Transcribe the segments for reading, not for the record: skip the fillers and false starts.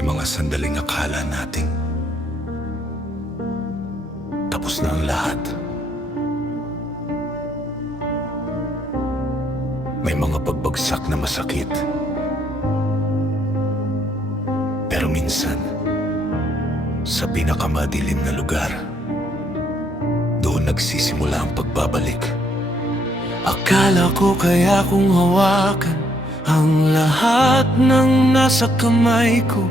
May mga sandaling akala nating tapos na ang lahat. May mga pagbagsak na masakit. Pero minsan, sa pinakamadilim na lugar, doon nagsisimula ang pagbabalik. Akala ko kaya kong hawakan ang lahat ng nasa kamay ko.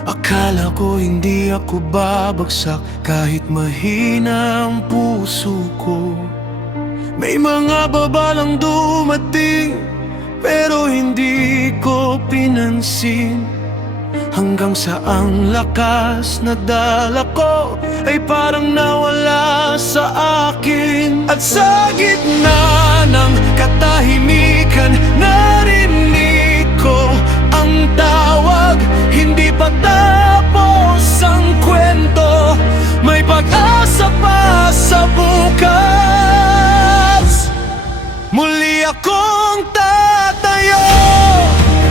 Akala ko hindi ako babagsak kahit mahina ang puso ko. May mga babalang dumating pero hindi ko pinansin, hanggang sa ang lakas na dala ko ay parang nawala sa akin. At sa gitna ng katahimikan, narinig ko ang tawag. Hindi pa tapos ang kwento, may pag-asa pa sa bukas. Muli akong tatayo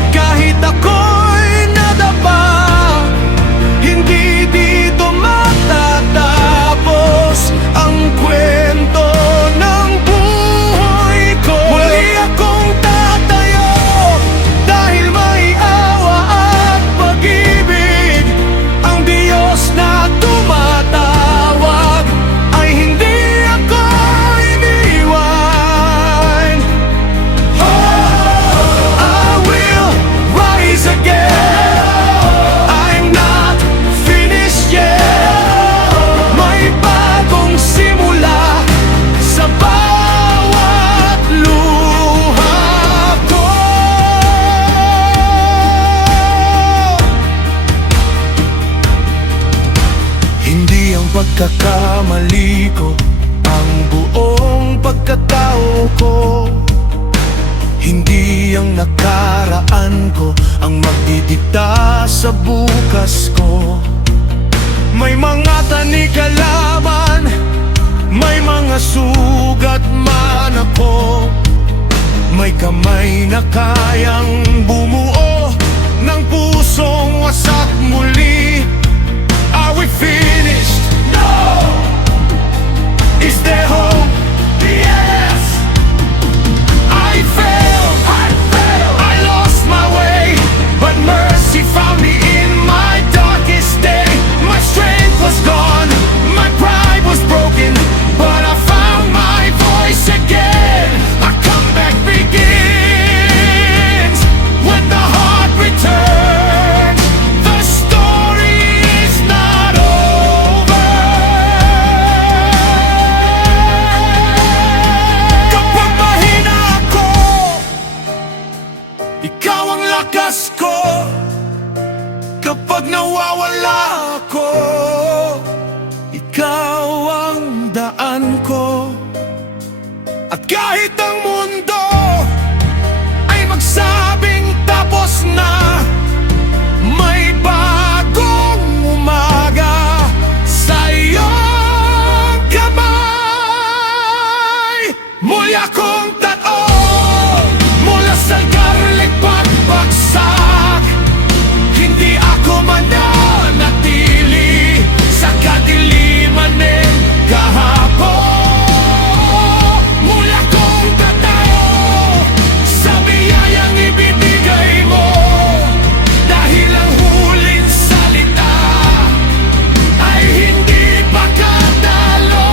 kahit ako'y nadapa. Hindi dito matatapos ang kwento ng buhay ko. Muli akong tatayo dahil may awa at pag-ibig. Ang Diyos na tumatawag ay hindi ako iniwan. Oh, I will rise again. I'm not finished yet. May bagong simula sa bawat luha ko. Hindi ang pagkakamali ko ang buong pagkatao ko. Hindi ang nakaraan ko ang magdidikta sa bukas ko. May mga tanikalaman, may mga sugat man ako. May kamay na kayang bumuo ng pusong wasak muli. Are we finished? No! Is there hope? Yes! I failed, I lost my way, but mercy found me in my darkest day. My strength was gone, my pride was broken, but I found my voice again. A comeback begins when the heart returns. The story is not over. Kapag mahina ako, ikaw ang lakas ko. Kapag nawawala ako, ikaw ang daan ko. At kahit ang mundo ay magsabing tapos na, may bagong umaga sa iyong kamay. Muli akong tatayo mula sa garlic pagbagsak. Hindi ako mananatili sa kadiliman ng kahapon. Muli akong tatayo sa biyayang ibibigay mo, dahil ang huling salita ay hindi pagkatalo.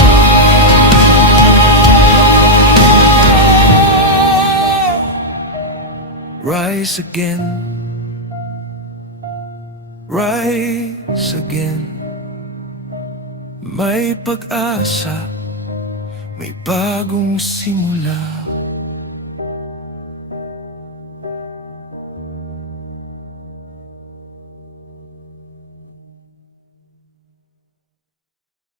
Rise again, rise again. May pag-asa, may bagong simula.